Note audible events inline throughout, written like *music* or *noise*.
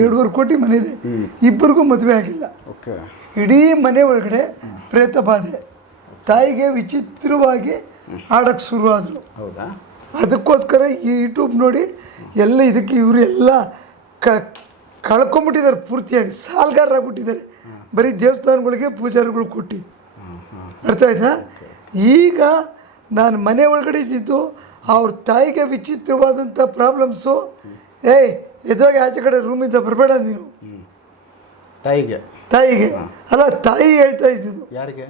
ಎರಡೂವರೆ ಕೋಟಿ ಮನೆ ಇದೆ. ಇಬ್ಬರಿಗೂ ಮದುವೆ ಆಗಿಲ್ಲ. ಓಕೆ. ಇಡೀ ಮನೆ ಒಳಗಡೆ ಪ್ರೇತ ಬಾಧೆ. ತಾಯಿಗೆ ವಿಚಿತ್ರವಾಗಿ ಆಡಕ್ಕೆ ಶುರುವಾದರು ಹೌದಾ? ಅದಕ್ಕೋಸ್ಕರ ಈ ಯೂಟ್ಯೂಬ್ ನೋಡಿ ಎಲ್ಲ ಇದಕ್ಕೆ ಇವರು ಎಲ್ಲ ಕ ಕಳ್ಕೊಂಬಿಟ್ಟಿದ್ದಾರೆ ಪೂರ್ತಿಯಾಗಿ. ಸಾಲ್ಗಾರರಾಗ್ಬಿಟ್ಟಿದ್ದಾರೆ. ಬರೀ ದೇವಸ್ಥಾನಗಳಿಗೆ ಪೂಜಾರಿಗಳು ಕೊಟ್ಟು. ಅರ್ಥ ಆಯ್ತಾ? ಈಗ ನಾನು ಮನೆ ಒಳಗಡೆ ಇದ್ದಿದ್ದು ಅವ್ರ ತಾಯಿಗೆ ವಿಚಿತ್ರವಾದಂಥ ಪ್ರಾಬ್ಲಮ್ಸು. ಏಯ್ ಎದುವಾಗಿ ಆಚೆ ಕಡೆ ರೂಮಿಂದ ಬರಬೇಡ ನೀನು. ತಾಯಿಗೆ? ತಾಯಿಗೆ. ಅಲ್ಲ ತಾಯಿ ಹೇಳ್ತಾ ಇದ್ದಿದ್ದು. ಯಾರಿಗೆ?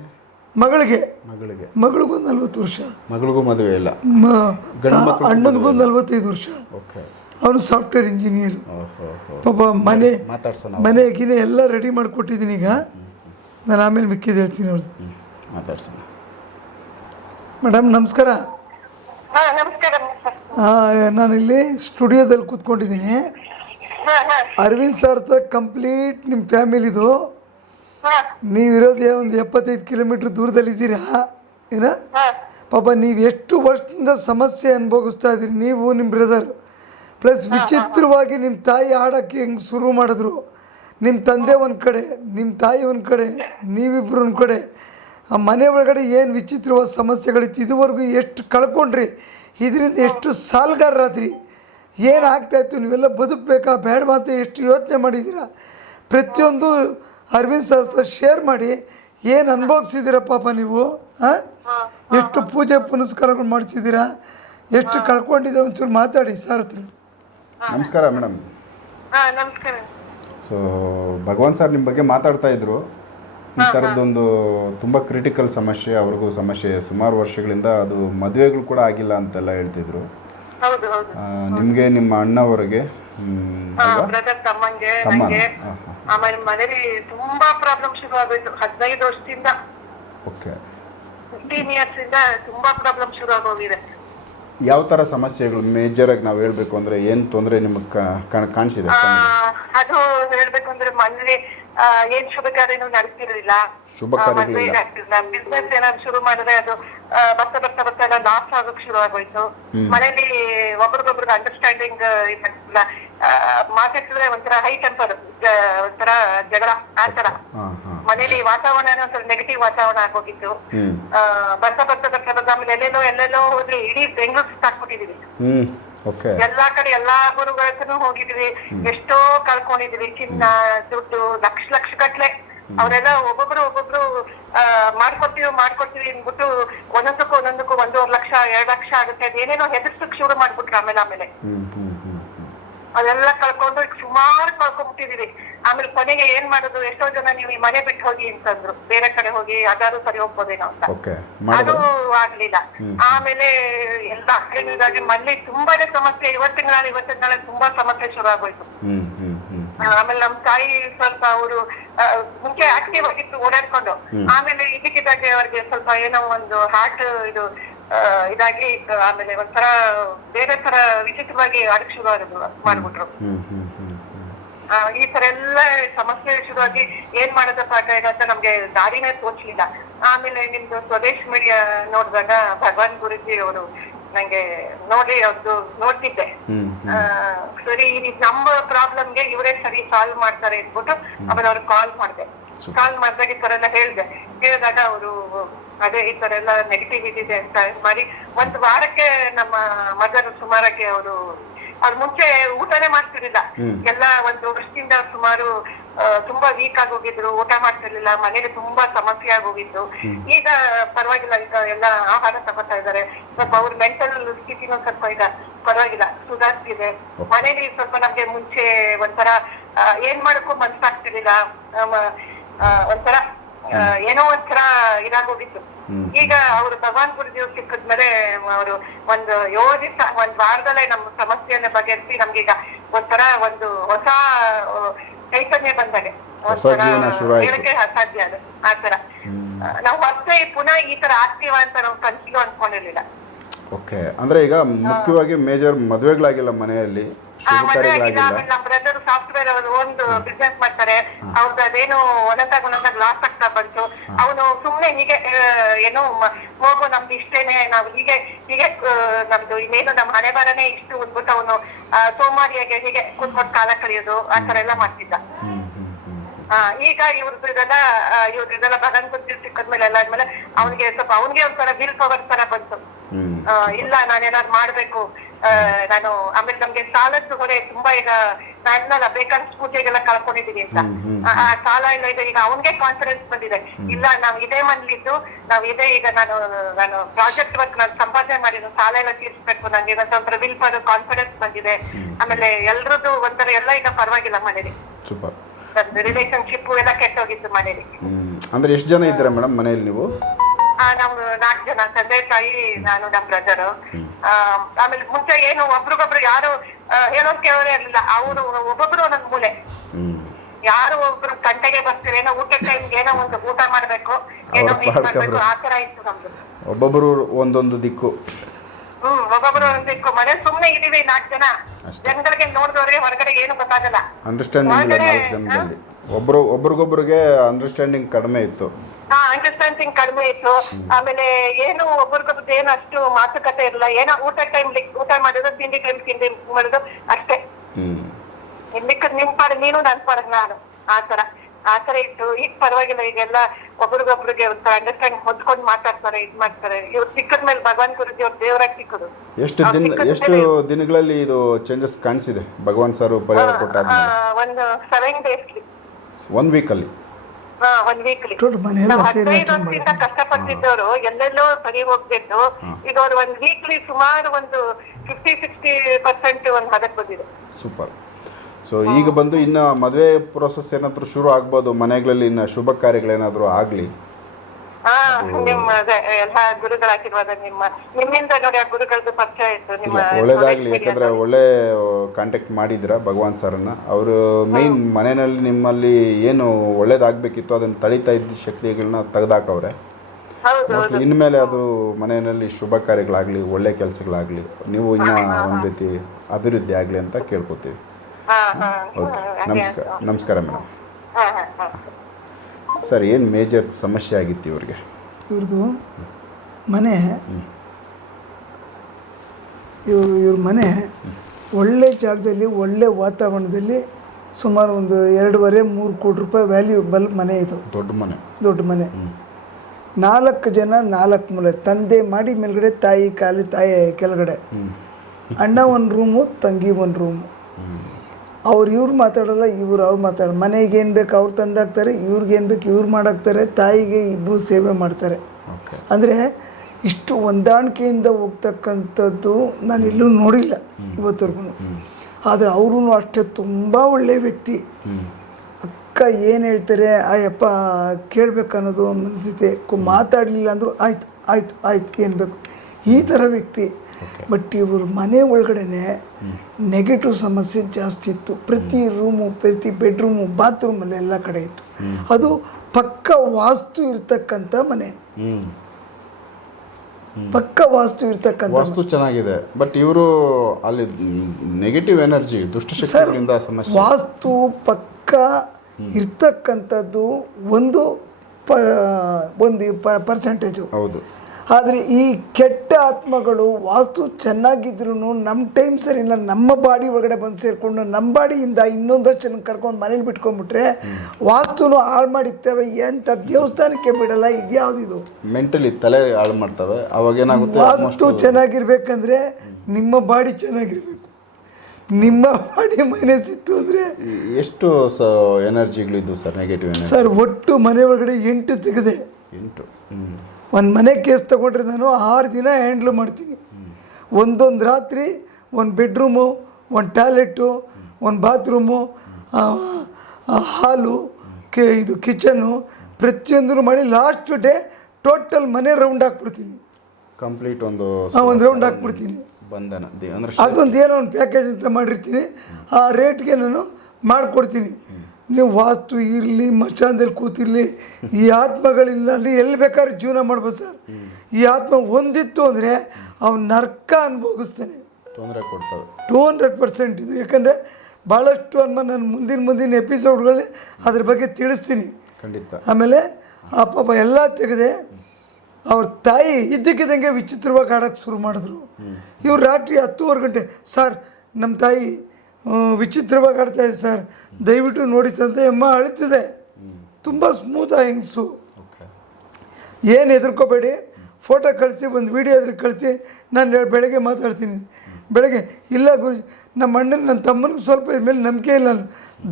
ಮಗಳಿಗೆ. ಮಗಳಿಗೆ. ಮಗಳಿಗೂ ನಲ್ವತ್ತು ವರ್ಷ. ಮಗಳಿಗೂ ಮದುವೆ ಇಲ್ಲ. ಅಣ್ಣನಿಗೂ ನಲ್ವತ್ತೈದು ವರ್ಷ. ಓಕೆ. ಅವನು ಸಾಫ್ಟ್ವೇರ್ ಇಂಜಿನಿಯರ್ ಓಹೋ ಪಾಪ ಮನೆ ಮಾತಾಡ್ಸೋಣ ಮನೆ ಗಿನೆ ಎಲ್ಲ ರೆಡಿ ಮಾಡಿಕೊಟ್ಟಿದ್ದೀನಿ ಈಗ. ನಾನು ಆಮೇಲೆ ಮಿಕ್ಕಿದ್ದು ಹೇಳ್ತೀನಿ ಅವ್ರದ್ದು ಮಾತಾಡ್ಸೋಣ. ಮೇಡಮ್ ನಮಸ್ಕಾರ. ಹಾ ನಮಸ್ಕಾರ ಸರ್ ಆ, ನಾನಿಲ್ಲಿ ಸ್ಟುಡಿಯೋದಲ್ಲಿ ಕೂತ್ಕೊಂಡಿದ್ದೀನಿ. ಅರವಿಂದ್ ಸರ್ ಹತ್ರ ಕಂಪ್ಲೀಟ್ ನಿಮ್ಮ ಫ್ಯಾಮಿಲಿದು ನೀವಿರೋದೇ ಒಂದು ಎಪ್ಪತ್ತೈದು ಕಿಲೋಮೀಟ್ರ್ ದೂರದಲ್ಲಿದ್ದೀರಾ? ಏನ? ಪಾಪ ನೀವು ಎಷ್ಟು ವರ್ಷದಿಂದ ಸಮಸ್ಯೆ ಅನುಭವಿಸ್ತಾ ಇದ್ದೀರಿ? ನೀವು ನಿಮ್ಮ ಬ್ರದರ್ ಪ್ಲಸ್ ವಿಚಿತ್ರವಾಗಿ ನಿಮ್ಮ ತಾಯಿ ಆಡೋಕ್ಕೆ ಹೆಂಗೆ ಶುರು ಮಾಡಿದ್ರು? ನಿಮ್ಮ ತಂದೆ ಒಂದು ಕಡೆ ನಿಮ್ಮ ತಾಯಿ ಒಂದು ಕಡೆ ನೀವಿಬ್ಬರು ಒಂದು ಕಡೆ. ಆ ಮನೆ ಒಳಗಡೆ ಏನು ವಿಚಿತ್ರವಾದ ಸಮಸ್ಯೆಗಳಿತ್ತು? ಇದುವರೆಗೂ ಎಷ್ಟು ಕಳ್ಕೊಂಡ್ರಿ? ಇದರಿಂದ ಎಷ್ಟು ಸಾಲ್ಗಾರರಾದ್ರಿ? ಏನು ಇತ್ತು? ನೀವೆಲ್ಲ ಬದುಕಬೇಕಾ? ಬೇಡವಾ ಅಂತ ಎಷ್ಟು ಯೋಚನೆ ಮಾಡಿದ್ದೀರಾ? ಪ್ರತಿಯೊಂದು ಅರವಿಂದ್ ಸರ್ ಹತ್ರ ಶೇರ್ ಮಾಡಿ. ಏನು ಅನುಭವಿಸಿದ್ದೀರ ಪಾಪ ನೀವು ಹಾಂ ಎಷ್ಟು ಪೂಜೆ ಪುನಸ್ಕಾರಗಳು ಮಾಡಿಸಿದ್ದೀರಾ? ಎಷ್ಟು ಕಳ್ಕೊಂಡಿದ್ದೀರ? ಒಂಚೂರು ಮಾತಾಡಿ ಸರ್ ಹತ್ರ. ನಮಸ್ಕಾರ ಮೇಡಮ್. ಹಾ ನಮಸ್ಕಾರ. ಸೊ ಭಗವಾನ್ ಸರ್ ನಿಮ್ಮ ಬಗ್ಗೆ ಮಾತಾಡ್ತಾ ಇದ್ರು. ಈ ಥರದ್ದೊಂದು ತುಂಬ ಕ್ರಿಟಿಕಲ್ ಸಮಸ್ಯೆ ಅವ್ರಿಗೂ ಸಮಸ್ಯೆ. ಸುಮಾರು ವರ್ಷಗಳಿಂದ ಅದು ಮದುವೆಗಳು ಕೂಡ ಆಗಿಲ್ಲ ಅಂತೆಲ್ಲ ಹೇಳ್ತಿದ್ರು. ಹೌದು ಹೌದು. ನಿಮಗೆ ನಿಮ್ಮ ಅಣ್ಣವರಿಗೆ ಹಾ ಬ್ರದರ್ ತಮ್ಮಂಗೆ ತಮ್ಮ ನಂಗೆ. ಆಮೇಲೆ ಮನೇಲಿ ತುಂಬಾ ಪ್ರಾಬ್ಲಮ್ ಶುರು ಆಗೋಯ್ತು ಹದಿನೈದು ವರ್ಷದಿಂದ. ಓಕೆ. ಫಿಫ್ಟೀನ್ ಇಯರ್ಸ್ ಇಂದ ತುಂಬಾ ಪ್ರಾಬ್ಲಮ್ ಶುರು ಆಗೋಗಿದೆ ಯಾವ ತರ ಸಮಸ್ಯೆಗಳು? ಮೇಜರಾಗಿ ನಾವು ಹೇಳಬೇಕು ಅಂದ್ರೆ ಏನು ತೊಂದರೆ ನಿಮಗೆ ಕಾಣಿಸಿದೆ? ಆ, ಅದು ಹೇಳ್ಬೇಕು ಅಂದ್ರೆ ಮನೇಲಿ ಏನ್ ಶುಭ ಕಾರ್ಯನೂ ನಡೆಸಿರ್ಲಿಲ್ಲ? ಶುಭ ಕಾರ್ಯಗಳಿಲ್ಲ. ಬಿಸ್ನೆಸ್ ಏನಾದ್ರು ಶುರು ಮಾಡಿದ್ರೆ ಅದು ಬರ್ತಾ ಬರ್ತಾ ಬರ್ತಾ ಎಲ್ಲ ಲಾಸ್ ಆಗೋಕ್ ಶುರು ಆಗೋಯ್ತು. ಮನೇಲಿ ಒಬ್ರಿಗೊಬ್ರಿಗೆ ಅಂಡರ್ಸ್ಟ್ಯಾಂಡಿಂಗ್ ಇಲ್ಲ ಮಾತಾಡ್ತಿದ್ರೆ ಒಂಥರ ಹೈ ಟೆಂಪರ್ ಒಂಥರ ಜಗಳ ಆತರ ಮನೇಲಿ ವಾತಾವರಣ ಒಂಥರ ನೆಗೆಟಿವ್ ವಾತಾವರಣ ಆಗೋಗಿತ್ತು. ಬರ್ತಾ ಬರ್ತಾ ಬರ್ತಾ ಬರ್ತಾ ಆಮೇಲೆ ಎಲ್ಲೆಲ್ಲೋ ಎಲ್ಲೆಲ್ಲೋ ಹೋದ್ರೆ ಇಡೀ ಬೆಂಗಳೂರು ಓಕೆ ಎಲ್ಲಾ ಕಡೆ ಎಲ್ಲಾ ಗುರುಗಳ ಹತ್ರನೂ ಹೋಗಿದ್ವಿ ಎಷ್ಟೋ ಕಳ್ಕೊಂಡಿದ್ವಿ. ಚಿನ್ನ ದುಡ್ಡು ಲಕ್ಷ ಲಕ್ಷ ಗಟ್ಲೆ ಅವರೆಲ್ಲ ಒಬ್ಬೊಬ್ರು ಒಬ್ಬೊಬ್ರು ಆ, ಮಾಡ್ಕೊಡ್ತೀವಿ ಮಾಡ್ಕೊಡ್ತೀವಿ ಅಂದ್ಬಿಟ್ಟು ಒಂದೊಂದಕ್ಕೂ ಒಂದೊಂದಕ್ಕೂ ಒಂದೂವರೆ ಲಕ್ಷ ಎರಡ್ ಲಕ್ಷ ಆಗುತ್ತೆ. ಅದೇನೇನೋ ಹೆದರ್ಸಕ್ ಶುರು ಮಾಡ್ಬಿಟ್ರು ಆಮೇಲೆ ಆಮೇಲೆ. ಅದೆಲ್ಲ ಕಳ್ಕೊಂಡು ಸುಮಾರು ಕಳ್ಕೊಂಡ್ಬಿಟ್ಟಿದೀವಿ. ಆಮೇಲೆ ಕೊನೆಗೆ ಏನ್ ಮಾಡೋದು? ಎಷ್ಟೋ ಜನ ನೀವು ಈ ಮನೆ ಬಿಟ್ಟು ಹೋಗಿ ಅಂತಂದ್ರು. ಬೇರೆ ಕಡೆ ಹೋಗಿ ಅದಾದ್ರು ಸರಿ ಹೋಗ್ಬೋದೇನೋ ಅಂತ. ಓಕೆ ಅದು ಆಗ್ಲಿಲ್ಲ. ಆಮೇಲೆ ಎಲ್ಲ ಹಳ್ಳಿಗಾಗಿ ಮಲ್ಲಿ ತುಂಬಾನೇ ಸಮಸ್ಯೆ. ಇವತ್ತಿನ ನಾಳೆ ಇವತ್ತಿನ ನಾಳೆ ತುಂಬಾ ಸಮಸ್ಯೆ ಶುರು ಆಗೋಯ್ತು. ಆಮೇಲೆ ನಮ್ ತಾಯಿ ಸ್ವಲ್ಪ ಅವರು ಮುಂಚೆ ಆಕ್ಟಿವ್ ಆಗಿತ್ತು ಓಡಾಡ್ಕೊಂಡು. ಆಮೇಲೆ ಇದಕ್ಕಿದ್ದಾಗೆ ಅವ್ರಿಗೆ ಸ್ವಲ್ಪ ಏನೋ ಒಂದು ಹಾರ್ಟ್ ಇದು ಇದಾಗಿ ಆಮೇಲೆ ಒಂಥರ ಬೇರೆ ತರ ವಿಚಿತ್ರವಾಗಿ ಆಡಕ್ ಶುರು ಆಗೋದು ಮಾಡ್ಬಿಟ್ರು. ಈ ತರ ಎಲ್ಲ ಸಮಸ್ಯೆ ಶುರುವಾಗಿ ಏನ್ ಮಾಡೋದಪ್ಪ ಪಾಠ ಅಂತ ನಮ್ಗೆ ದಾರಿನೇ ತೋಚ್ಲಿಲ್ಲ ಆಮೇಲೆ ನಿಮ್ದು ಸ್ವದೇಶ್ ಮೀಡಿಯಾ ನೋಡಿದಾಗ ಭಗವಾನ್ ಗುರುಜಿ ಅವರು ನಂಗೆ ನೋಡಿ ಅವ್ರದ್ದು ನೋಡ್ತಿದ್ದೆ. ಆ, ಸರಿ ನಮ್ಮ ಪ್ರಾಬ್ಲಮ್ಗೆ ಇವರೇ ಸರಿ ಸಾಲ್ವ್ ಮಾಡ್ತಾರೆ ಅಂದ್ಬಿಟ್ಟು ಆಮೇಲೆ ಅವ್ರಿಗೆ ಕಾಲ್ ಮಾಡಿದೆ. ಕಾಲ್ ಮಾಡಿದಾಗ ಈ ತರ ಎಲ್ಲ ಹೇಳ್ದೆ. ಹೇಳಿದಾಗ ಅವರು ಅದೇ ಈ ತರ ಎಲ್ಲ ನೆಗೆಟಿವ್ ಇದಿದೆ ಅಂತ ಮಾಡಿ ಒಂದ್ ವಾರಕ್ಕೆ ನಮ್ಮ ಮದರ್ ಸುಮಾರಕ್ಕೆ ಅವರು ಅವ್ರ ಮುಂಚೆ ಊಟನೇ ಮಾಡ್ತಿರ್ಲಿಲ್ಲ. ಎಲ್ಲ ಒಂದು ವರ್ಷದಿಂದ ಸುಮಾರು ತುಂಬಾ ವೀಕ್ ಆಗಿ ಹೋಗಿದ್ರು ಊಟ ಮಾಡ್ತಿರ್ಲಿಲ್ಲ ಮನೇಲಿ ತುಂಬಾ ಸಮಸ್ಯೆ ಆಗೋಗಿತ್ತು ಈಗ ಪರವಾಗಿಲ್ಲ ಈಗ ಎಲ್ಲ ಆಹಾರ ತಗೋತಾ ಇದಾರೆ ಸ್ವಲ್ಪ ಅವ್ರ ಮೆಂಟಲ್ ಸ್ಥಿತಿನೂ ಸ್ವಲ್ಪ ಈಗ ಪರವಾಗಿಲ್ಲ ಸುಧಾರಿಸ್ತಿದೆ ಮನೇಲಿ ಸ್ವಲ್ಪ ನಮ್ಗೆ ಮುಂಚೆ ಒಂಥರ ಏನ್ ಮಾಡಕ್ಕೂ ಮನ್ಸಾಗ್ತಿರ್ಲಿಲ್ಲ. ಒಂಥರ ಏನೋ ಒಂಥರ ಇದಾಗೋಗಿತ್ತು. ಈಗ ಅವರು ಭಗವಾನ್ ಗುರುದೇವ್ ಸಿಕ್ಕಿದ್ಮೇಲೆ ಅವರು ಒಂದು ಏಳು ದಿವಸ ಒಂದ್ ವಾರದಲ್ಲೇ ನಮ್ಮ ಸಮಸ್ಯೆಯನ್ನ ಬಗೆಹರಿಸಿ ನಮ್ಗೀಗ ಒಂಥರ ಒಂದು ಹೊಸ ಚೈತನ್ಯ ಬಂದಾಗೆ ಹೇಳಕ್ಕೆ ಅಸಾಧ್ಯ ಅದು ಆ ತರ ನಾವು ಮತ್ತೆ ಪುನಃ ಈ ತರ ಆಗ್ತೀವ ಅಂತ ನಾವು ಕನ್ಸಿಗೂ ಅನ್ಕೊಂಡಿರ್ಲಿಲ್ಲ. ಓಕೆ. ಅಂದ್ರೆ ಈಗ ಮುಖ್ಯವಾಗಿ ಮೇಜರ್ ಮದುವೆಗಳಾಗಿಲ್ಲ ಮನೆಯಲ್ಲಿ. ಆಮೇಲೆ ನಮ್ಮ ಬ್ರದರ್ ಸಾಫ್ಟ್ವೇರ್ ಒಂದು ಬಿಸ್ನೆಸ್ ಮಾಡ್ತಾರೆ. ಅವ್ರದ್ದು ಅದೇನು ಒಂದೊಂದಾಗ ಒಂದೊಂದಾಗ ಲಾಸ್ ಆಗ್ತಾ ಬಂತು. ಅವನು ಸುಮ್ನೆ ಹೀಗೆ ಏನೋ ಹೋಗು ನಮ್ದು ಇಷ್ಟೇನೆ ನಾವು ಹೀಗೆ ಹೀಗೆ ನಮ್ದು ಇನ್ನೇನು ನಮ್ಮ ಹಣೆ ಬರನೇ ಇಷ್ಟು ಅಂದ್ಬಿಟ್ಟು ಅವನು ಸೋಮಾರಿಯಾಗೆ ಹೀಗೆ ಕುತ್ಕೊಂಡು ಕಾಲ ಕಳೆಯೋದು ಆ ತರ ಎಲ್ಲ ಮಾಡ್ತಿದ್ದ. ಹ್ಮ್ ಈಗ ಇವ್ರದ್ದು ಈಗ ಇವ್ರದ್ದು ಇದೆಲ್ಲ ಬಗನ್ ಬುದ್ಧಿ ಸಿಕ್ಕದ್ಮೇಲೆ ಎಲ್ಲ ಆದ್ಮೇಲೆ ಅವ್ನಿಗೆ ಸ್ವಲ್ಪ ಅವ್ನಿಗೆ ಒಂಥರ ವಿಲ್ ಪವರ್ ತರ ಬಂತು. ಆ, ಇಲ್ಲ ನಾನೇನಾದ್ರು ಮಾಡ್ಬೇಕು. ಆ, ನಾನು ಆಮೇಲೆ ನಮ್ಗೆ ಸಾಲದ ಹೊರೆ ತುಂಬಾ ಈಗ ನಾನೆಲ್ಲ ಬೇಕಾದಷ್ಟು ಪೂಜೆಗೆಲ್ಲ ಕಳ್ಕೊಂಡಿದೀನಿ ಅಂತ. ಹ್ಮ್, ಹ್ಮ್, ಆ ಆ ಸಾಲ ಎಲ್ಲ ಇದೆ. ಈಗ ಅವನ್ಗೆ ಕಾನ್ಫಿಡೆನ್ಸ್ ಬಂದಿದೆ. ಇಲ್ಲ ನಾವ್ ಇದೇ ಮನೇಲಿದ್ದು ನಾವ್ ಇದೇ ಈಗ ನಾನು ನಾನು ಪ್ರಾಜೆಕ್ಟ್ ವರ್ಕ್ ನಾನು ಸಂಪಾದನೆ ಮಾಡಿದ್ದು ಸಾಲ ಎಲ್ಲ ತೀರ್ಸ್ಬೇಕು ನಂಗೆ ಇವತ್ತು ಒಂಥರ ವಿಲ್ ಪವರ್ ಕಾನ್ಫಿಡೆನ್ಸ್ ಬಂದಿದೆ. ಆಮೇಲೆ ಎಲ್ರದ್ದು ಒಂಥರ ಎಲ್ಲ ಈಗ ಪರವಾಗಿಲ್ಲ ಮನೇಲಿ. ಸೂಪರ್. ನಂದು ರಿಲೇಶನ್ಶಿಪ್ ಎಲ್ಲ ಕೆಟ್ಟೋಗಿತ್ತು ಮನೇಲಿ. ಹ್ಮ್. ಅಂದ್ರೆ ಎಷ್ಟು ಜನ ಇದ್ದೀರಾ ಮೇಡಮ್ ಮನೆಯಲ್ಲಿ ನೀವು? ಆ, ನಾವು ನಾಲ್ಕು ಜನ ತಂದೆ ತಾಯಿ ನಾನು ನಮ್ಮ ಬ್ರದರ್ ಆಮೇಲೆ ಮುಂಚೆ ಏನು ಒಬ್ರಿಗೊಬ್ರು ಯಾರು ಹೇಳೋ ಹೇಳೋದ್ ಕೇಳೋರೇ ಇರ್ಲಿಲ್ಲ. ಅವರು ಒಬ್ಬೊಬ್ರು ಒಂದೊಂದು ಮೂಲೆ. ಹ್ಮ್. ಯಾರು ಒಬ್ರು ಕಂಟೆಗೆ ಬರ್ತೀರ ಏನೋ ಊಟ ಟೈಮ್ಗೆ ಏನೋ ಒಂದು ಊಟ ಮಾಡ್ಬೇಕು ಏನೋ ಅವ್ರ ಮೀಟ್ ಮಾಡ್ಬೇಕು. ಆ ತರ ಇತ್ತು ನಮ್ದು. ಒಬ್ಬೊಬ್ಬರು ಒಂದೊಂದು ದಿಕ್ಕು. ಹ್ಮ್ ಒಬ್ಬೊಬ್ರು ಒಂದಿಕ್ಕು ಮನೆ ಸುಮ್ನೆ ಇದೀವಿ ನಾಲ್ಕು ಜನ. ಅಷ್ಟೇ. ಜನಗಳಿಗೆ ನೋಡಿದವ್ರಿಗೆ ಹೊರಗಡೆ ಏನು ಗೊತ್ತಾಗಲ್ಲ. ಅಂಡರ್ಸ್ಟ್ಯಾಂಡಿಂಗ್ ಇಲ್ಲ ನಾಲ್ಕು ಜನದಲ್ಲಿ. ಒಬ್ರು ಒಬ್ರಿಗೊಬ್ರಿಗೆ ಅಂಡರ್ಸ್ಟ್ಯಾಂಡಿಂಗ್ ಕಡಿಮೆ ಇತ್ತು. ಹಾ ಅಂಡರ್ಸ್ಟ್ಯಾಂಡಿಂಗ್ ಕಡಿಮೆ ಇತ್ತು. ಆಮೇಲೆ ಏನು ಒಬ್ರಿಗೊಬ್ರದ್ದು ಏನು ಅಷ್ಟು ಮಾತುಕತೆ ಇರಲ್ಲ ಏನೋ ಊಟ ಟೈಮ್ ಊಟ ಮಾಡೋದು ತಿಂಡಿ ಟೈಮ್ ತಿಂಡಿ ಮಾಡೋದು ಅಷ್ಟೇ. ಹ್ಮ್. ಮಿಕ್ಕದ್ ನಿಮ್ ಪಾಡ ನೀನು ನನ್ ಪಾಡ ನಾನು. ಆತರ ಆತರ ಇತ್ತು ಈಗ ಪರವಾಗಿಲ್ಲ ಈಗೆಲ್ಲ ಒಬ್ರಿಗೊಬ್ರಿಗೆ ಅಂಡರ್ಸ್ಟ್ಯಾಂಡ್ ಹೊಂದ್ಕೊಂಡ್ ಮಾತಾಡ್ತಾರೆ ಇದ್ ಮಾಡ್ತಾರೆ. ಇವ್ರು ಸಿಕ್ಕದ ಮೇಲೆ ಭಗವಾನ್ ಗುರುಜಿ ಅವ್ರ ದೇವರಾಗಿ ಸಿಕ್ಕದು. ಎಷ್ಟು ದಿನ ಎಷ್ಟು ದಿನಗಳಲ್ಲಿ ಇದು ಚೇಂಜಸ್ ಕಾಣಿಸಿದೆ? ಭಗವಾನ್ ಸರ್ ಪರಿಹಾರ ಕೊಟ್ಟ ಒಂದು ಸೆವೆನ್ ಡೇಸ್ ಒನ್ ವೀಕ್ ಅಲ್ಲಿ. ಕಷ್ಟಪಟ್ಟಿದ್ದವರು ಎಲ್ಲೆಲ್ಲೋ ಸರಿ ಹೋಗ್ಬಿಟ್ಟು ಈಗ ಅವ್ರು ಒಂದ್ ವೀಕ್ಲಿ ಸುಮಾರು ಒಂದು ಫಿಫ್ಟಿ ಸಿಕ್ಸ್ಟಿ ಪರ್ಸೆಂಟ್ ಒಂದ್ ಮದಕ್ ಬಂದಿದೆ. ಸೂಪರ್ ಸೊ ಈಗ ಬಂದು ಇನ್ನು ಮದುವೆ ಪ್ರೋಸೆಸ್ ಏನಾದರೂ ಶುರು ಆಗ್ಬೋದು ಮನೆಗಳಲ್ಲಿ ಇನ್ನು ಶುಭ ಕಾರ್ಯಗಳೇನಾದರೂ ಆಗಲಿ? ಹಾ ನಿಮ್ಮ ಎಲ್ಲ ಗುರುಗಳ ಆಶೀರ್ವಾದ ನಿಮ್ಮ ನಿಮ್ಮಿಂದ ನೋಡಿ ಆ ಗುರುಗಳದ್ದು ಪರಿಚಯ ಆಯ್ತು ನಿಮ್ಮ ಒಳ್ಳೇದಾಗಲಿ ಯಾಕಂದರೆ ಒಳ್ಳೆ ಕಾಂಟ್ಯಾಕ್ಟ್ ಮಾಡಿದ್ರ ಭಗವಾನ್ ಸರನ್ನ? ಅವರು ಮೇನ್ ಮನೆಯಲ್ಲಿ ನಿಮ್ಮಲ್ಲಿ ಏನು ಒಳ್ಳೇದಾಗಬೇಕಿತ್ತು ಅದನ್ನ ತಳಿತಾ ಇದ್ದ ಶಕ್ತಿಗಳನ್ನ ತೆಗ್ದಾಕವ್ರೆ? ಮೋಸ್ಟ್ಲಿ ಇನ್ಮೇಲೆ ಅದು ಮನೆಯಲ್ಲಿ ಶುಭ ಕಾರ್ಯಗಳಾಗಲಿ ಒಳ್ಳೆ ಕೆಲಸಗಳಾಗಲಿ ನೀವು ಇನ್ನ ಒಂದು ರೀತಿ ಅಭಿವೃದ್ಧಿ ಆಗಲಿ ಅಂತ ಕೇಳ್ಕೊತೀವಿ. ಓಕೆ. ನಮಸ್ಕಾರ. ನಮಸ್ಕಾರ ಮೇಡಮ್. ಹಾ ಹಾ ಹಾ. ಸರ್ ಏನು ಮೇಜರ್ ಸಮಸ್ಯೆ ಆಗಿತ್ತು ಇವ್ರಿಗೆ? ಇವ್ರದ್ದು ಮನೆ ಇವ್ರು ಇವ್ರ ಮನೆ ಒಳ್ಳೆ ಜಾಗದಲ್ಲಿ ಒಳ್ಳೆ ವಾತಾವರಣದಲ್ಲಿ ಸುಮಾರು ಒಂದು ಎರಡೂವರೆ ಮೂರು ಕೋಟಿ ರೂಪಾಯಿ ವ್ಯಾಲ್ಯೂಬಲ್ ಮನೆ ಇದು. ದೊಡ್ಡ ಮನೆ. ದೊಡ್ಡ ಮನೆ. ನಾಲ್ಕು ಜನ ನಾಲ್ಕು ಮೂಲೆ. ತಂದೆ ಮಾಡಿ ಮೇಲ್ಗಡೆ ತಾಯಿ ಕಾಲಿ ತಾಯಿ ಕೆಳಗಡೆ. ಹ್ಞೂ ಅಣ್ಣ ಒಂದು ರೂಮು ತಂಗಿ ಒಂದು ರೂಮು ಅವ್ರು ಇವ್ರು ಮಾತಾಡಲ್ಲ ಇವ್ರು ಅವ್ರು ಮಾತಾಡಲ್ಲ. ಮನೆಗೆ ಏನು ಬೇಕು ಅವ್ರು ತಂದಾಕ್ತಾರೆ ಇವ್ರಿಗೆ ಏನು ಬೇಕು ಇವ್ರು ಮಾಡಾಕ್ತಾರೆ ತಾಯಿಗೆ ಇಬ್ಬರು ಸೇವೆ ಮಾಡ್ತಾರೆ. ಅಂದರೆ ಇಷ್ಟು ಹೊಂದಾಣಿಕೆಯಿಂದ ಹೋಗ್ತಕ್ಕಂಥದ್ದು ನಾನು ಎಲ್ಲೂ ನೋಡಿಲ್ಲ ಇವತ್ತವರೆಗೂ ಆದರೆ ಅವರೂ ಅಷ್ಟೇ ತುಂಬ ಒಳ್ಳೆಯ ವ್ಯಕ್ತಿ. ಅಕ್ಕ ಏನು ಹೇಳ್ತಾರೆ ಆಯಪ್ಪ ಕೇಳಬೇಕನ್ನೋದು ಮನಸ್ಸಿದೆ ಮಾತಾಡಲಿಲ್ಲ ಅಂದರೂ ಆಯ್ತು ಆಯ್ತು ಆಯ್ತು ಏನು ಬೇಕು? ಈ ಥರ ವ್ಯಕ್ತಿ ಬಟ್ ಇವ್ರ ಮನೆ ಒಳಗಡೆನೆ ನೆಗೆಟಿವ್ ಸಮಸ್ಯೆ ಜಾಸ್ತಿ ಇತ್ತು. ಪ್ರತಿ ರೂಮು ಪ್ರತಿ ಬೆಡ್ರೂಮು ಬಾತ್ರೂಮಲ್ಲಿ ಎಲ್ಲ ಕಡೆ ಇತ್ತು. ಅದು ಪಕ್ಕ ವಾಸ್ತು ಇರ್ತಕ್ಕಂಥ ಮನೆ. ಪಕ್ಕ ವಾಸ್ತು ಇರ್ತಕ್ಕಂಥ ವಾಸ್ತು ಚೆನ್ನಾಗಿದೆ. ಬಟ್ ಇವರು ಅಲ್ಲಿ ನೆಗೆಟಿವ್ ಎನರ್ಜಿ ದುಷ್ಟಶಕ್ತಿಗಳಿಂದ ಸಮಸ್ಯೆ. ವಾಸ್ತು ಪಕ್ಕ ಇರ್ತಕ್ಕಂಥದ್ದು ಒಂದು ಪ ಒಂದು ಪರ್ಸೆಂಟೇಜು ಹೌದು. ಆದರೆ ಈ ಕೆಟ್ಟ ಆತ್ಮಗಳು ವಾಸ್ತು ಚೆನ್ನಾಗಿದ್ರು ನಮ್ಮ ಟೈಮ್ ಸರಿ ಇಲ್ಲ ನಮ್ಮ ಬಾಡಿ ಒಳಗಡೆ ಬಂದು ಸೇರಿಕೊಂಡು ನಮ್ಮ ಬಾಡಿಯಿಂದ ಇನ್ನೊಂದಷ್ಟು ಜನ ಕರ್ಕೊಂಡು ಮನೇಲಿ ಬಿಟ್ಕೊಂಡ್ಬಿಟ್ರೆ ವಾಸ್ತುನು ಹಾಳು ಮಾಡಿರ್ತವೆ. ಎಂಥ ದೇವಸ್ಥಾನಕ್ಕೆ ಬಿಡಲ್ಲ ಇದ್ಯಾವುದಿದು ಮೆಂಟಲಿ ತಲೆ ಹಾಳು ಮಾಡ್ತವೆ. ಅವಾಗ ಏನಾಗುತ್ತೆ? ವಾಸ್ತು ಚೆನ್ನಾಗಿರ್ಬೇಕಂದ್ರೆ ನಿಮ್ಮ ಬಾಡಿ ಚೆನ್ನಾಗಿರ್ಬೇಕು. ನಿಮ್ಮ ಬಾಡಿ ಮೈನಸ್ ಇತ್ತು ಅಂದರೆ ಎಷ್ಟು ಸ ಎನರ್ಜಿಗಳಿದ್ದು ಸರ್ ನೆಗೆಟಿವ್ ಸರ್ ಒಟ್ಟು ಮನೆ ಒಳಗಡೆ ಎಂಟು ತೆಗೆದೆ. ಎಂಟು. ಹ್ಞೂ ಒಂದು ಮನೆ ಕೇಸ್ ತೊಗೊಂಡ್ರೆ ನಾನು ಆರು ದಿನ ಹ್ಯಾಂಡ್ಲ್ ಮಾಡ್ತೀನಿ. ಒಂದೊಂದು ರಾತ್ರಿ ಒಂದು ಬೆಡ್ರೂಮು ಒಂದು ಟಾಯ್ಲೆಟು ಒಂದು ಬಾತ್ರೂಮು ಹಾಲು ಕೆ ಇದು ಕಿಚನ್ನು ಪ್ರತಿಯೊಂದನ್ನು ಮಾಡಿ ಲಾಸ್ಟ್ ಡೇ ಟೋಟಲ್ ಮನೆ ರೌಂಡ್ ಹಾಕ್ಬಿಡ್ತೀನಿ. ಕಂಪ್ಲೀಟ್ ಒಂದು ಒಂದು ರೌಂಡ್ ಹಾಕ್ಬಿಡ್ತೀನಿ. ಬಂದನ ಅದೊಂದು ಏನೋ ಒಂದು ಪ್ಯಾಕೇಜ್ ಅಂತ ಮಾಡಿರ್ತೀನಿ. ಆ ರೇಟ್ಗೆ ನಾನು ಮಾಡಿಕೊಡ್ತೀನಿ. ನೀವು ವಾಸ್ತು ಇರಲಿ ಮಚಾಂದಲ್ಲಿ ಕೂತಿರಲಿ ಈ ಆತ್ಮಗಳಿಲ್ಲ ಅಂದರೆ ಎಲ್ಲಿ ಬೇಕಾದ್ರೂ ಜೀವನ ಮಾಡ್ಬೋದು ಸರ್. ಈ ಆತ್ಮ ಒಂದಿತ್ತು ಅಂದರೆ ಅವ್ನು ನರ್ಕ ಅನುಭವಿಸ್ತಾನೆ. ತೊಂದರೆ ಕೊಡ್ತವೆ ಟೂ ಹಂಡ್ರೆಡ್ ಪರ್ಸೆಂಟ್ ಇದು. ಯಾಕಂದರೆ ಭಾಳಷ್ಟು ಅನ್ನ ನಾನು ಮುಂದಿನ ಮುಂದಿನ ಎಪಿಸೋಡ್ಗಳಲ್ಲಿ ಅದ್ರ ಬಗ್ಗೆ ತಿಳಿಸ್ತೀನಿ. ಖಂಡಿತ. ಆಮೇಲೆ ಆ ಪಾಪ ಎಲ್ಲ ತೆಗೆದೆ ಅವ್ರ ತಾಯಿ ಇದ್ದಕ್ಕಿದ್ದಂಗೆ ವಿಚಿತ್ರವಾಗಿ ಆಡೋಕ್ಕೆ ಶುರು ಮಾಡಿದ್ರು. ಇವ್ರು ರಾತ್ರಿ ಹತ್ತುವರೆ ಗಂಟೆ ಸರ್ ನಮ್ಮ ತಾಯಿ ವಿಚಿತ್ರವಾಗಿ ಆಡ್ತಾ ಇದೆ ಸರ್. ದಯವಿಟ್ಟು ನೋಡಿ ಸಂತ ಎಮ್ಮ ಅಳುತ್ತಿದೆ ಅಳ್ತಿದೆ. ತುಂಬ ಸ್ಮೂತ್ ಹೆಂಗಸು. ಏನು ಹೆದರ್ಕೋಬೇಡಿ. ಫೋಟೋ ಕಳಿಸಿ ಒಂದು ವಿಡಿಯೋ ಅದ್ರ ಕಳಿಸಿ ನಾನು ಹೇಳಿ ಬೆಳಗ್ಗೆ ಮಾತಾಡ್ತೀನಿ. ಬೆಳಗ್ಗೆ ಇಲ್ಲ ಗುರು ನಮ್ಮ ಅಣ್ಣನ ನನ್ನ ತಮ್ಮನಿಗೆ ಸ್ವಲ್ಪ ಇದ್ರ ಮೇಲೆ ನಂಬಿಕೆ ಇಲ್ಲ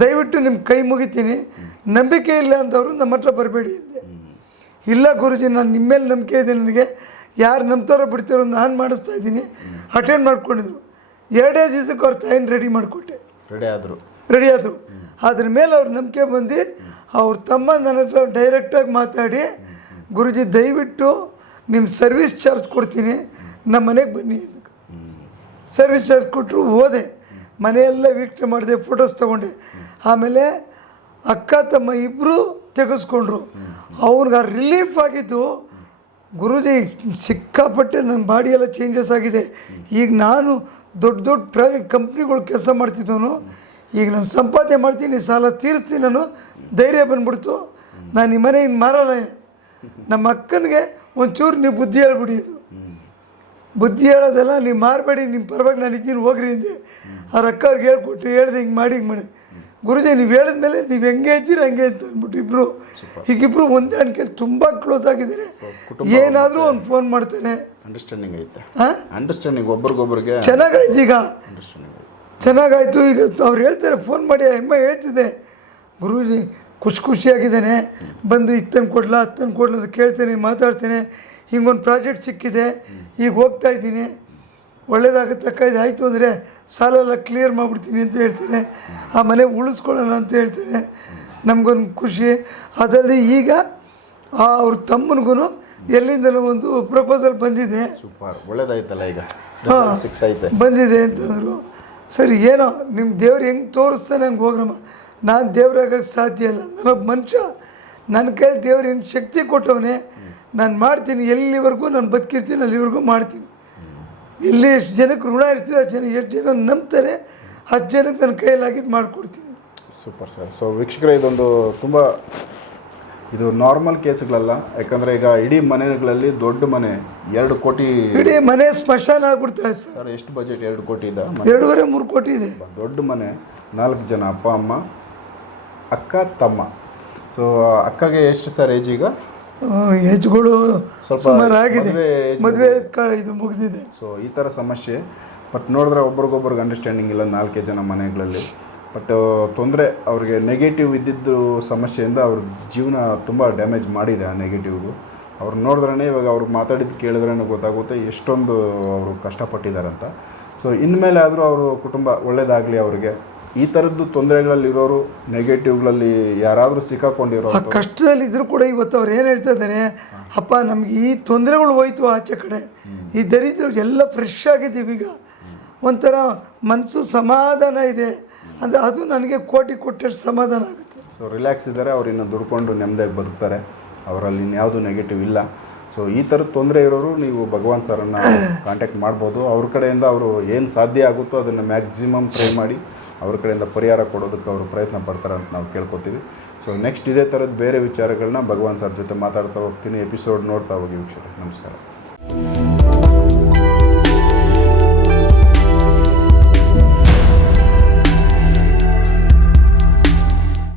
ದಯವಿಟ್ಟು ನಿಮ್ಮ ಕೈ ಮುಗಿತೀನಿ. ನಂಬಿಕೆ ಇಲ್ಲ ಅಂತವರು ನಮ್ಮ ಹತ್ರ ಬರಬೇಡಿ ಅಂದೆ. ಇಲ್ಲ ಗುರುಜಿ ನಾನು ನಿಮ್ಮ ಮೇಲೆ ನಂಬಿಕೆ ಇದೆ ನನಗೆ. ಯಾರು ನಂಬ್ತಾರೋ ಬಿಡ್ತಾರೋ ನಾನು ಮಾಡಿಸ್ತಾ ಇದ್ದೀನಿ. ಅಟೆಂಡ್ ಮಾಡ್ಕೊಂಡಿದ್ರು. ಎರಡೇ ದಿವಸಕ್ಕೆ ಅವ್ರ ತಾಯಿನ ರೆಡಿ ಮಾಡಿಕೊಟ್ಟೆ. ರೆಡಿ ಆದರು. ರೆಡಿ ಆದರು. ಅದ್ರ ಮೇಲೆ ಅವ್ರ ನಂಬಿಕೆ ಬಂದು ಅವ್ರ ತಮ್ಮ ನನ್ನ ಹತ್ರ ಡೈರೆಕ್ಟಾಗಿ ಮಾತಾಡಿ ಗುರುಜಿ ದಯವಿಟ್ಟು ನಿಮ್ಮ ಸರ್ವಿಸ್ ಚಾರ್ಜ್ ಕೊಡ್ತೀನಿ ನಮ್ಮ ಮನೆಗೆ ಬನ್ನಿ ಸರ್ವಿಸ್ ಚಾರ್ಜ್ ಕೊಟ್ಟರು ಹೋದೆ ಮನೆಯೆಲ್ಲ ವೀಕ್ಷಣೆ ಮಾಡಿದೆ ಫೋಟೋಸ್ ತೊಗೊಂಡೆ. ಆಮೇಲೆ ಅಕ್ಕ ತಮ್ಮ ಇಬ್ಬರು ತೆಗೆಸ್ಕೊಂಡ್ರು. ಅವ್ರಿಗೆ ಆ ರಿಲೀಫ್ ಆಗಿದ್ದು ಗುರುಜಿ ಸಿಕ್ಕಾಪಟ್ಟೆ ನನ್ನ ಬಾಡಿಯೆಲ್ಲ ಚೇಂಜಸ್ ಆಗಿದೆ. ಈಗ ನಾನು ದೊಡ್ಡ ದೊಡ್ಡ ಪ್ರೈವೇಟ್ ಕಂಪ್ನಿಗಳು ಕೆಲಸ ಮಾಡ್ತಿದ್ದವನು. ಈಗ ನಾನು ಸಂಪಾದನೆ ಮಾಡ್ತೀನಿ ಸಾಲ ತೀರಿಸ್ತೀನಿ ನಾನು ಧೈರ್ಯ ಬಂದ್ಬಿಡ್ತು. ನಾನು ನಿಮ್ಮ ಮನೆ ಇನ್ನು ಮಾರಲ್ಲ. ನಮ್ಮ ಅಕ್ಕನಿಗೆ ಒಂಚೂರು ನೀವು ಬುದ್ಧಿ ಹೇಳ್ಬಿಡಿ ಅದು ಬುದ್ಧಿ ಹೇಳೋದೆಲ್ಲ ನೀವು ಮಾರಬೇಡಿ ನಿಮ್ಮ ಪರವಾಗಿ ನಾನು ಇದ್ದೀನಿ ಹೋಗ್ರಿ ಹಿಂದೆ ಅವ್ರ ಅಕ್ಕ ಅವ್ರಿಗೆ ಹೇಳ್ಕೊಟ್ಟು ಹೇಳ್ದೆ ಹಿಂಗೆ ಮಾಡಿ ಹಿಂಗೆ ಮಾಡಿ. ಗುರುಜಿ ನೀವು ಹೇಳಿದ್ಮೇಲೆ ನೀವು ಹೆಂಗೆ ಹೇಳ್ತೀರಿ ಹಂಗೆ ಅಂತ ಅಂದ್ಬಿಟ್ಟು ಇಬ್ಬರು ಈಗಿಬ್ರು ಒಂದೇ ಅನ್ಕೇಳಿ ತುಂಬ ಕ್ಲೋಸ್ ಆಗಿದ್ದಾರೆ. ಏನಾದರೂ ಅವ್ನು ಫೋನ್ ಮಾಡ್ತಾನೆ. ಅಂಡರ್ಸ್ಟ್ಯಾಂಡಿಂಗ್ ಐತೆ. ಹಾಂ? ಅಂಡರ್ಸ್ಟ್ಯಾಂಡಿಂಗ್ ಒಬ್ರಿಗೊಬ್ರಿಗೆ ಚೆನ್ನಾಗಾಯ್ತು ಈಗ. ಅಂಡರ್ಸ್ಟ್ಯಾಂಡಿಂಗ್ ಚೆನ್ನಾಗಾಯ್ತು. ಈಗ ಅವ್ರು ಹೇಳ್ತಾರೆ ಫೋನ್ ಮಾಡಿ ಅಮ್ಮ ಹೇಳ್ತಿದ್ದೆ. ಗುರೂಜಿ ಖುಷಿ ಖುಷಿಯಾಗಿದ್ದಾನೆ. ಬಂದು ಇತ್ತನ್ ಕೊಡ್ಲಾ ಹತ್ತನ್ನು ಕೊಡ್ಲಾ ಅಂತ ಕೇಳ್ತೇನೆ ಮಾತಾಡ್ತೇನೆ. ಹಿಂಗೊಂದು ಪ್ರಾಜೆಕ್ಟ್ ಸಿಕ್ಕಿದೆ. ಈಗ ಹೋಗ್ತಾ ಇದ್ದೀನಿ. ಒಳ್ಳೇದಾಗತ್ತಕ್ಕ ಇದು ಆಯಿತು ಅಂದರೆ ಸಾಲೆಲ್ಲ ಕ್ಲಿಯರ್ ಮಾಡಿಬಿಡ್ತೀನಿ ಅಂತ ಹೇಳ್ತೇನೆ. ಆ ಮನೆ ಉಳಿಸ್ಕೊಳ್ಳೋಣ ಅಂತ ಹೇಳ್ತೇನೆ. ನಮಗೊಂದು ಖುಷಿ. ಅದರಲ್ಲಿ ಈಗ ಆ ಅವ್ರ ತಮ್ಮನಿಗೂ ಎಲ್ಲಿಂದಲೂ ಒಂದು ಪ್ರಪೋಸಲ್ ಬಂದಿದೆ. ಸೂಪರ್ ಒಳ್ಳೇದಾಯ್ತಲ್ಲ ಈಗ. ಇದೆ ಬಂದಿದೆ ಅಂತಂದರು. ಸರಿ ಏನೋ ನಿಮ್ಮ ದೇವ್ರು ಹೆಂಗೆ ತೋರಿಸ್ತಾನೆ ಹಂಗೆ ಹೋಗ್ರಮ್ಮ ನಾನು ದೇವ್ರಾಗಕ್ಕೆ ಸಾಧ್ಯ ಇಲ್ಲ. ನಾನೊಬ್ಬ ಮನುಷ್ಯ ನನ್ನ ಕೈಲಿ ದೇವ್ರು ಏನು ಶಕ್ತಿ ಕೊಟ್ಟವನೇ ನಾನು ಮಾಡ್ತೀನಿ ಎಲ್ಲಿವರೆಗೂ ನಾನು ಬದುಕಿರ್ತೀನಿ ಅಲ್ಲಿವರೆಗೂ ಮಾಡ್ತೀನಿ. ಎಲ್ಲಿ ಎಷ್ಟು ಜನಕ್ಕೆ ಋಣ ಇರ್ತೀವಿ ಅಷ್ಟು ಜನ ಎಷ್ಟು ಜನ ನಂಬ್ತಾರೆ ಹತ್ತು ಜನಕ್ಕೆ ನನ್ನ ಕೈಯಲ್ಲಾಗಿದ್ದು ಮಾಡಿಕೊಡ್ತೀನಿ. ಸೂಪರ್ ಸರ್ ಸೊ ವೀಕ್ಷಕರೇ ಇದೊಂದು ತುಂಬ ಇದು ನಾರ್ಮಲ್ ಕೇಸ್ಗಳಲ್ಲ. ಯಾಕಂದ್ರೆ ಈಗ ಇಡೀ ಮನೆಗಳಲ್ಲಿ ದೊಡ್ಡ ಮನೆ ಎರಡು ಕೋಟಿ ಇಡೀ ಮನೆ ಸ್ಪೆಷಲ್ ಆಗ್ಬಿಡ್ತಾರೆ ಸರ್. ಎಷ್ಟು ಬಜೆಟ್ ಎರಡು ಕೋಟಿ ಇದೆ ಎರಡೂವರೆ ಮೂರು ಕೋಟಿ ಇದೆ. ದೊಡ್ಡ ಮನೆ ನಾಲ್ಕು ಜನ ಅಪ್ಪ ಅಮ್ಮ ಅಕ್ಕ ತಮ್ಮ. ಸೊ ಅಕ್ಕಗೆ ಎಷ್ಟು ಸರ್ ಏಜ್ ಈಗ? ಏಜ್ಗಳು ಸ್ವಲ್ಪ ಆಗಿದೆ. ಮದುವೆ ಇದು ಮುಗಿದಿದೆ. ಸೊ ಈ ಥರ ಸಮಸ್ಯೆ. ಬಟ್ ನೋಡಿದ್ರೆ ಒಬ್ರಿಗೊಬ್ರಿಗೆ ಅಂಡರ್ಸ್ಟ್ಯಾಂಡಿಂಗ್ ಇಲ್ಲ ನಾಲ್ಕೇ ಜನ ಮನೆಗಳಲ್ಲಿ. ಬಟ್ ತೊಂದರೆ ಅವ್ರಿಗೆ ನೆಗೆಟಿವ್ ಇದ್ದಿದ್ದು ಸಮಸ್ಯೆಯಿಂದ ಅವ್ರ ಜೀವನ ತುಂಬ ಡ್ಯಾಮೇಜ್ ಮಾಡಿದೆ ಆ ನೆಗೆಟಿವ್ಗೂ ಅವ್ರು ನೋಡಿದ್ರೇ ಇವಾಗ ಅವ್ರು ಮಾತಾಡಿದ್ದು ಕೇಳಿದ್ರೇ ಗೊತ್ತಾಗುತ್ತೆ ಎಷ್ಟೊಂದು ಅವರು ಕಷ್ಟಪಟ್ಟಿದ್ದಾರಂತ. ಸೊ ಇನ್ಮೇಲೆ ಆದರೂ ಅವರು ಕುಟುಂಬ ಒಳ್ಳೇದಾಗಲಿ ಅವ್ರಿಗೆ. ಈ ಥರದ್ದು ತೊಂದರೆಗಳಲ್ಲಿರೋರು ನೆಗೆಟಿವ್ಗಳಲ್ಲಿ ಯಾರಾದರೂ ಸಿಕ್ಕಾಕೊಂಡಿರೋ ಆ ಕಷ್ಟದಲ್ಲಿ ಇದ್ರೂ ಕೂಡ ಇವತ್ತು ಅವ್ರು ಏನು ಹೇಳ್ತಾ ಇದ್ದಾರೆ ಅಪ್ಪ ನಮ್ಗೆ ಈ ತೊಂದರೆಗಳು ಹೋಯ್ತು ಆಚೆ ಕಡೆ. ಈ ದರಿದ್ರ ಎಲ್ಲ ಫ್ರೆಶ್ ಆಗಿದ್ದೀವಿ ಈಗ. ಒಂಥರ ಮನಸ್ಸು ಸಮಾಧಾನ ಇದೆ. ಅಂದರೆ ಅದು ನನಗೆ ಕೋಟಿ ಕೊಟ್ಟಷ್ಟು ಸಮಾಧಾನ ಆಗುತ್ತೆ. ಸೊ ರಿಲ್ಯಾಕ್ಸ್ ಇದ್ದಾರೆ ಅವ್ರು ಇನ್ನು ದುಡ್ಕೊಂಡು ನೆಮ್ಮದಿಯಾಗಿ ಬದುಕ್ತಾರೆ. ಅವರಲ್ಲಿ ಇನ್ಯಾವುದು ನೆಗೆಟಿವ್ ಇಲ್ಲ. ಸೊ ಈ ಥರದ ತೊಂದರೆ ಇರೋರು ನೀವು ಭಗವಾನ್ ಸರನ್ನು ಕಾಂಟ್ಯಾಕ್ಟ್ *coughs* ಮಾಡ್ಬೋದು. ಅವ್ರ ಕಡೆಯಿಂದ ಅವರು ಏನು ಸಾಧ್ಯ ಆಗುತ್ತೋ ಅದನ್ನು ಮ್ಯಾಕ್ಸಿಮಮ್ ಟ್ರೈ ಮಾಡಿ ಅವ್ರ ಕಡೆಯಿಂದ ಪರಿಹಾರ ಕೊಡೋದಕ್ಕೆ ಅವರು ಪ್ರಯತ್ನ ಪಡ್ತಾರೆ ಅಂತ ನಾವು ಕೇಳ್ಕೊತೀವಿ. ಸೊ ನೆಕ್ಸ್ಟ್ ಇದೇ ಥರದ ಬೇರೆ ವಿಚಾರಗಳನ್ನ ಭಗವಾನ್ ಸರ್ ಜೊತೆ ಮಾತಾಡ್ತಾ ಹೋಗ್ತೀನಿ. ಎಪಿಸೋಡ್ ನೋಡ್ತಾ ಹೋಗಿ ವೀಕ್ಷಕರೇ. ನಮಸ್ಕಾರ.